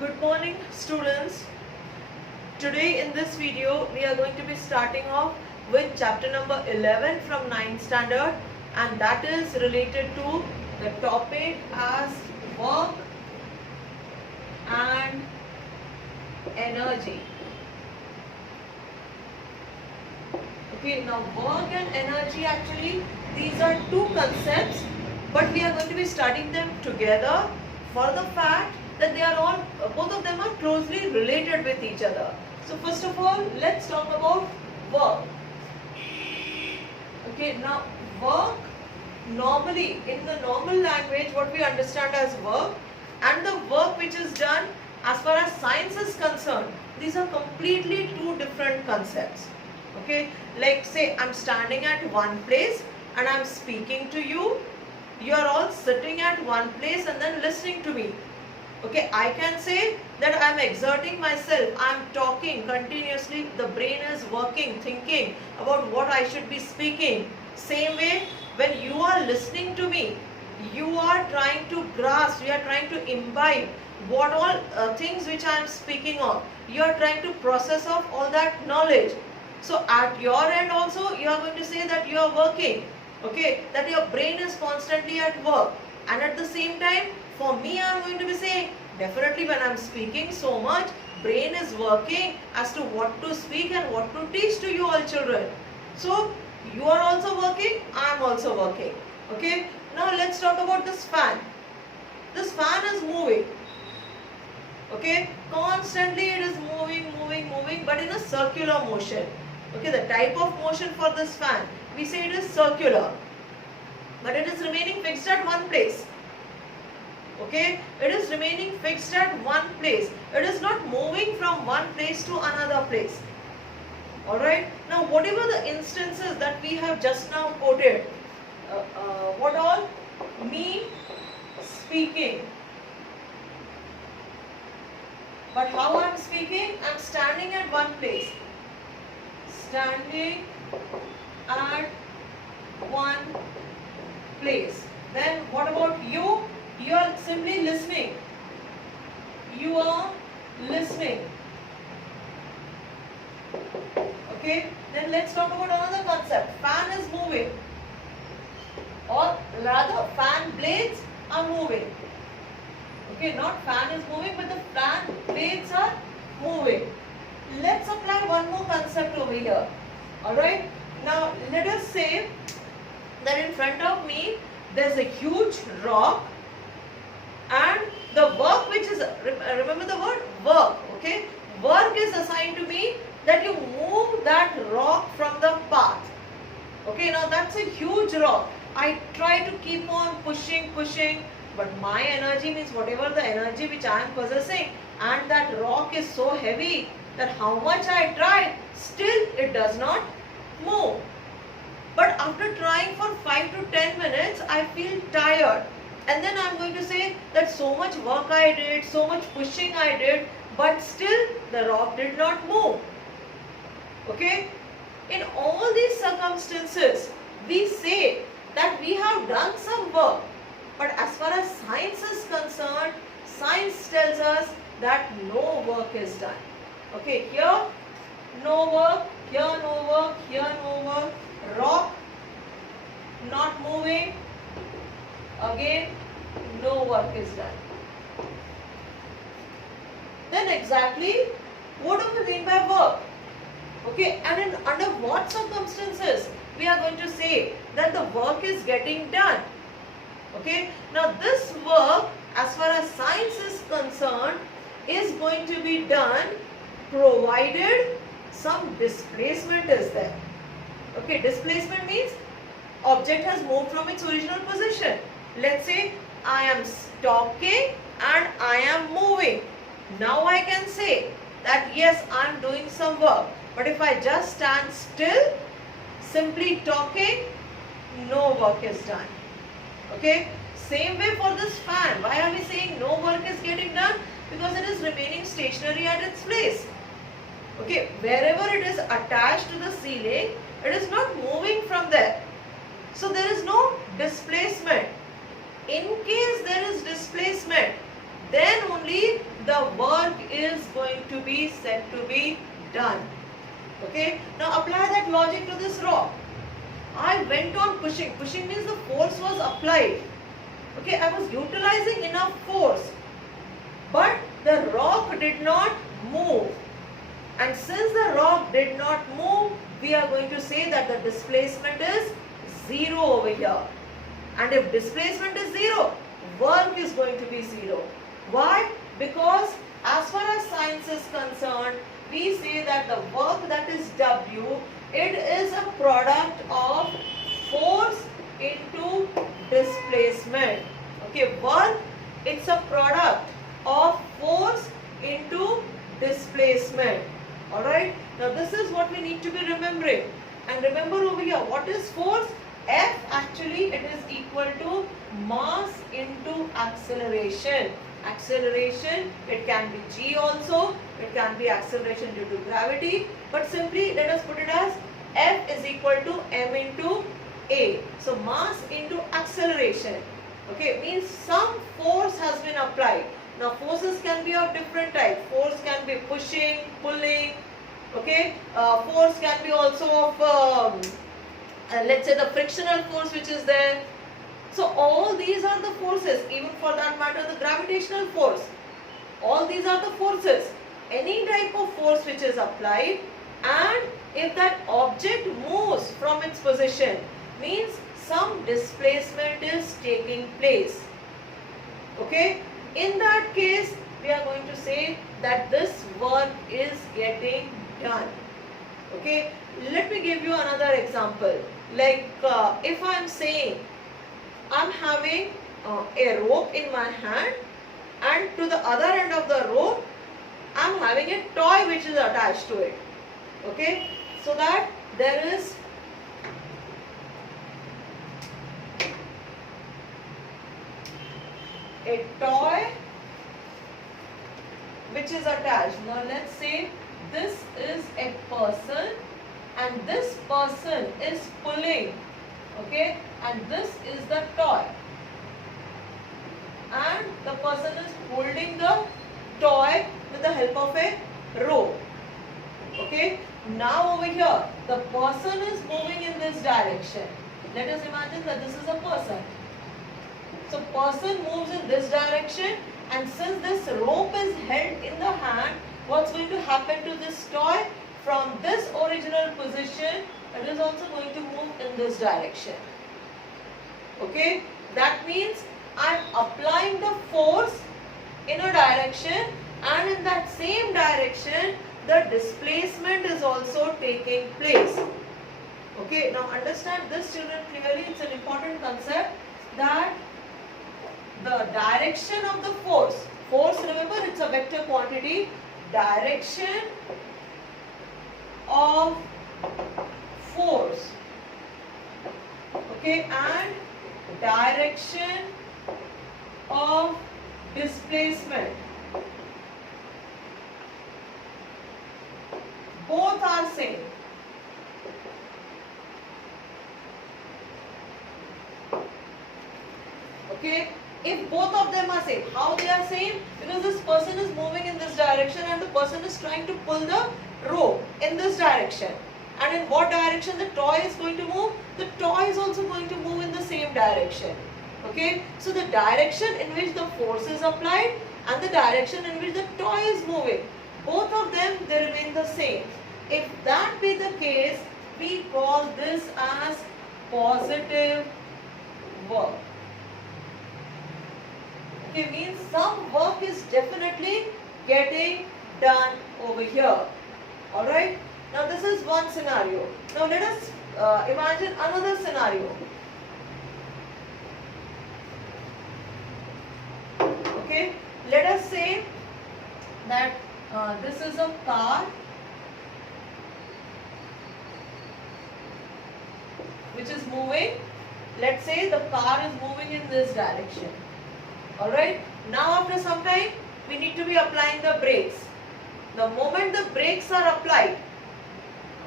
Good morning, students. Today in this video we are going to be starting off with chapter number 11 from 9th standard, and that is related to the topic as work and energy. Okay, now work and energy, actually these are two concepts, but we are going to be studying them together for the fact that they are all, both of them are closely related with each other. So first of all, let's talk about work. Okay, now work, normally in the normal language what we understand as work and the work which is done as far as science is concerned, these are completely two different concepts. Okay, like say I'm standing at one place and I'm speaking to you. You are all sitting at one place and then listening to me. Okay, I can say that I am exerting myself, I am talking continuously, the brain is working, thinking about what I should be speaking. Same way, when you are listening to me, you are trying to grasp, you are trying to imbibe what all things which I am speaking of. You are trying to process of all that knowledge. So at your end also, you are going to say that you are working. Okay, that your brain is constantly at work. And at the same time, for me, I am going to be saying, definitely when I am speaking so much, brain is working as to what to speak and what to teach to you all children. So, you are also working, I am also working. Okay, now let's talk about this fan. This fan is moving. Okay, constantly it is moving, but in a circular motion. Okay, the type of motion for this fan, we say it is circular, but it is remaining fixed at one place. Okay, it is remaining fixed at one place. It is not moving from one place to another place. Alright, now whatever the instances that we have just now quoted, what all? Me speaking. But how I am speaking? I am standing at one place. Standing at one place. Then what about you? You are simply listening. You are listening. Okay, then let's talk about another concept. Fan is moving, or rather fan blades are moving. Okay, not fan is moving, but the fan blades are moving. Let's apply one more concept over here. Alright, now let us say that in front of me there's a huge rock, and the work which is, remember the word work, okay, work is assigned to me that you move that rock from the path. Okay, now that's a huge rock. I try to keep on pushing, but my energy, means whatever the energy which I am possessing, and that rock is so heavy that how much I tried, still it does not move. But after trying for 5 to 10 minutes, I feel tired. And then I am going to say that so much work I did, so much pushing I did, but still the rock did not move. Okay? In all these circumstances, we say that we have done some work. But as far as science is concerned, science tells us that no work is done. Okay, here no work, here no work, here no work, rock not moving, again no work is done. Then exactly what do we mean by work? Okay, and under what circumstances we are going to say that the work is getting done? Okay, now this work as far as science is concerned is going to be done provided some displacement is there. Okay, displacement means object has moved from its original position. Let's say I am talking and I am moving. Now I can say that yes, I am doing some work. But if I just stand still, simply talking, no work is done. Okay, same way for this fan. Why are we saying no work is getting done? Because it is remaining stationary at its place. Okay, wherever it is attached to the ceiling, it is not moving from there. So there is no displacement. In case there is displacement, then only the work is going to be said to be done. Okay, now apply that logic to this rock. I went on pushing. Pushing means the force was applied. Okay, I was utilizing enough force, but the rock did not move. And since the rock did not move, we are going to say that the displacement is 0 over here. And if displacement is 0, work is going to be 0. Why? Because as far as science is concerned, we say that the work that is W, it is a product of force into displacement. Okay, work, it's a product of force into displacement. Alright, now this is what we need to be remembering. And remember over here, what is force? F, actually it is equal to mass into acceleration. Acceleration, it can be G also, it can be acceleration due to gravity, but simply let us put it as F is equal to m into A. So mass into acceleration. Okay, means some force has been applied. Now forces can be of different types. Force can be pushing, pulling. Okay, force can be also of let's say the frictional force which is there. So all these are the forces, even for that matter the gravitational force. All these are the forces. Any type of force which is applied, and if that object moves from its position, means some displacement is taking place. Okay, in that case we are going to say that this work is getting done. Okay, let me give you another example. Like if I am saying I am having a rope in my hand, and to the other end of the rope I am having a toy which is attached to it. Okay, so that there is a toy which is attached. Now let's say this is a person and this person is pulling. Okay, and this is the toy, and the person is holding the toy with the help of a rope. Okay, now over here the person is moving in this direction. Let us imagine that this is a person. So person moves in this direction, and since this rope is held in the hand, what's going to happen to this toy? From this original position, it is also going to move in this direction. Okay, that means I am applying the force in a direction, and in that same direction the displacement is also taking place. Okay, now understand this, children, clearly. It's an important concept that the direction of the force, remember, it's a vector quantity, direction of force, okay, and direction of displacement, both are same. Okay, if both of them are same, how they are same? Because this person is moving in this direction and the person is trying to pull the rope in this direction. And in what direction the toy is going to move? The toy is also going to move in the same direction. Okay, so the direction in which the force is applied and the direction in which the toy is moving, both of them, they remain the same. If that be the case, we call this as positive work. Okay, means some work is definitely getting done over here. Alright, now this is one scenario. Now let us imagine another scenario. Okay, let us say that this is a car which is moving. Let's say the car is moving in this direction. Alright, now after some time we need to be applying the brakes. The moment the brakes are applied,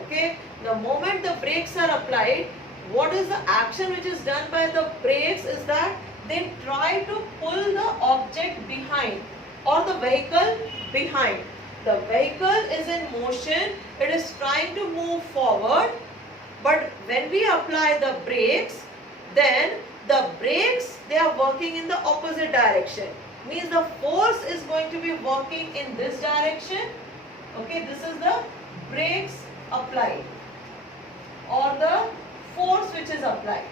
okay, the moment the brakes are applied, what is the action which is done by the brakes is that they try to pull the object object behind or the vehicle behind. The vehicle is in motion, it is trying to move forward, but when we apply the brakes, then the brakes, they are working in the opposite direction. Means the force is going to be working in this direction. Okay, this is the brakes applied or the force which is applied.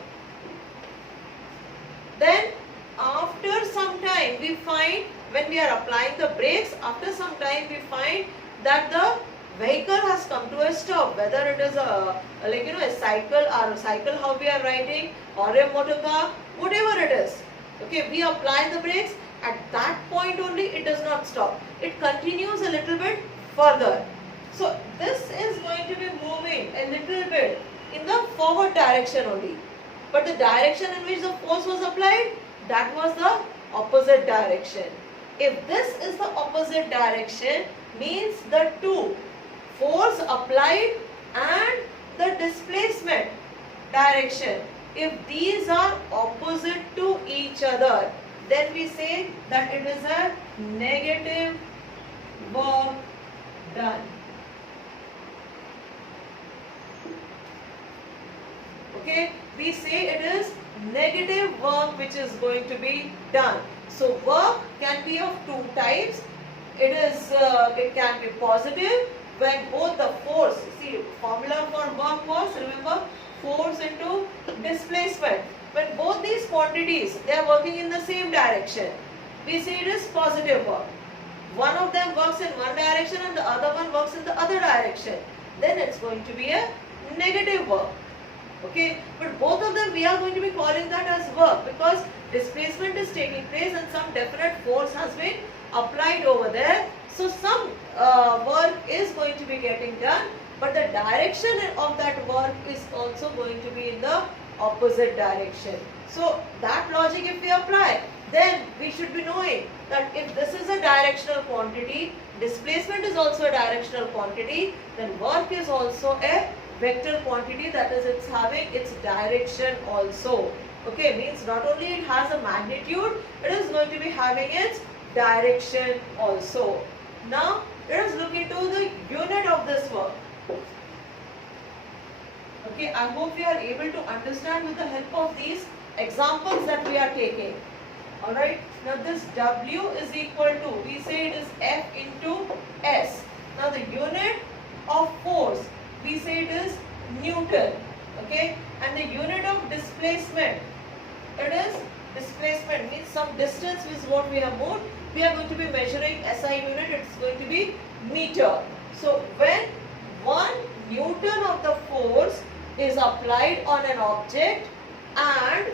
Then after some time we find, when we are applying the brakes, after some time we find that the vehicle has come to a stop, whether it is a a cycle or a cycle how we are riding, or a motor car, whatever it is. Okay, we apply the brakes, at that point only it does not stop, it continues a little bit further. So this is going to be moving a little bit in the forward direction only, but the direction in which the force was applied, that was the opposite direction. If this is the opposite direction, means the two, force applied and the displacement direction, if these are opposite to each other, then we say that it is a negative work done. Okay, we say it is negative work which is going to be done. So work can be of two types. It can be positive when both the force, see, formula for work was, remember, force into displacement. When both these quantities, they are working in the same direction, we say it is positive work. One of them works in one direction and the other one works in the other direction, then it's going to be a negative work. Okay, but both of them we are going to be calling that as work, because displacement is taking place and some definite force has been applied over there. So some work is going to be getting done, but the direction of that work is also going to be in the opposite direction. So that logic if we apply, then we should be knowing that if this is a directional quantity, displacement is also a directional quantity, then work is also a vector quantity, that is, it's having its direction also. Okay, means not only it has a magnitude, it is going to be having its direction also. Now let us look into the unit of this work. Okay, I hope we are able to understand with the help of these examples that we are taking. Alright, now this W is equal to, we say it is F into S. Now the unit of force, we say it is Newton. Okay, and the unit of displacement, it is displacement, means some distance is what we have moved. We are going to be measuring SI unit, it's going to be meter. So when 1 Newton of the force is applied on an object and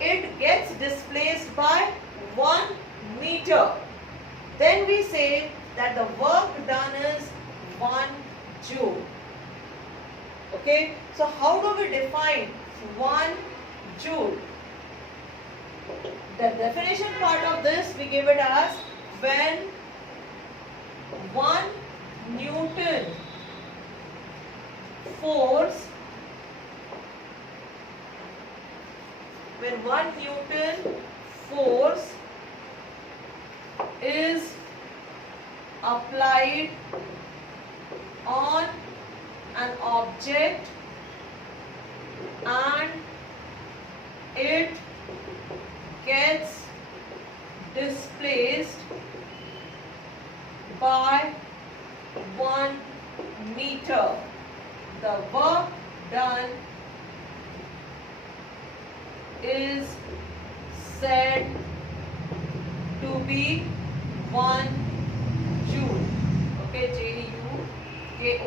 it gets displaced by 1 meter, then we say that the work done is 1 joule. Okay, so how do we define 1 joule? The definition part of this, we give it as when 1 Newton force, when 1 Newton force is applied on an object and it gets displaced by 1 meter, the work done is said to be 1 joule. Okay, J-U-K-O-U-L-E,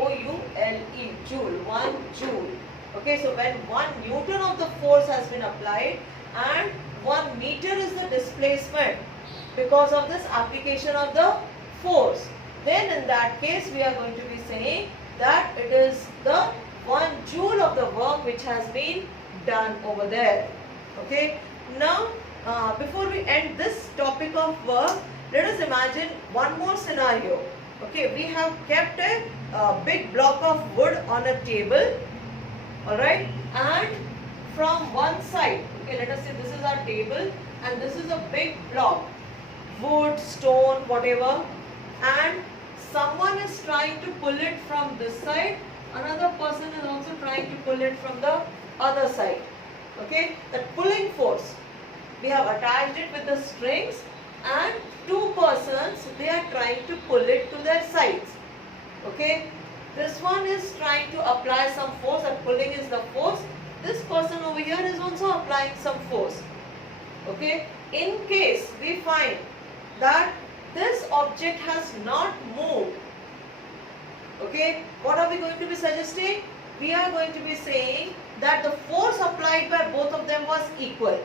joule, 1 joule. Okay, so when 1 Newton of the force has been applied and 1 meter is the displacement because of this application of the force, then in that case we are going to be saying that it is the 1 joule of the work which has been done over there. Okay, now before we end this topic of work, let us imagine one more scenario. Okay, we have kept a big block of wood on a table, alright, and from one side, okay, let us say this is our table and this is a big block. wood, stone, whatever, and someone is trying to pull it from this side, another person is also trying to pull it from the other side. Okay, that pulling force, we have attached it with the strings, and two persons, they are trying to pull it to their sides. Okay, this one is trying to apply some force, and pulling is the force. This person over here is also applying some force. Okay, in case we find that this object has not moved, okay, what are we going to be suggesting? We are going to be saying that the force applied by both of them was equal.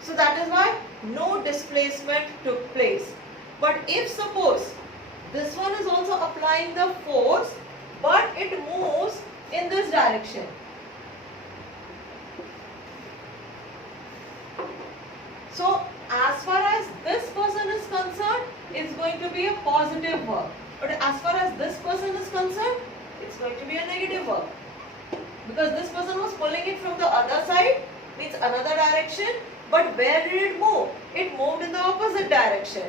So that is why no displacement took place. But if suppose this one is also applying the force, but it moves in this direction, so as far as this person is concerned, it's going to be a positive work. But as far as this person is concerned, it's going to be a negative work. Because this person was pulling it from the other side, means another direction. But where did it move? It moved in the opposite direction.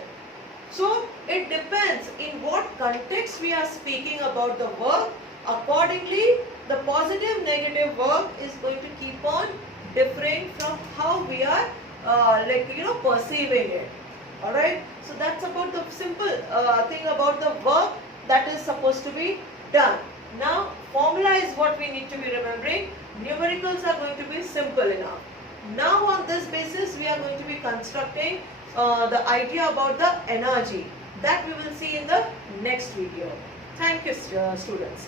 So it depends in what context we are speaking about the work. Accordingly, the positive negative work is going to keep on differing from how we are perceiving it. Alright, so that's about the simple thing about the work that is supposed to be done. Now formula is what we need to be remembering. Numericals are going to be simple enough. Now on this basis we are going to be constructing the idea about the energy. That we will see in the next video. Thank you students.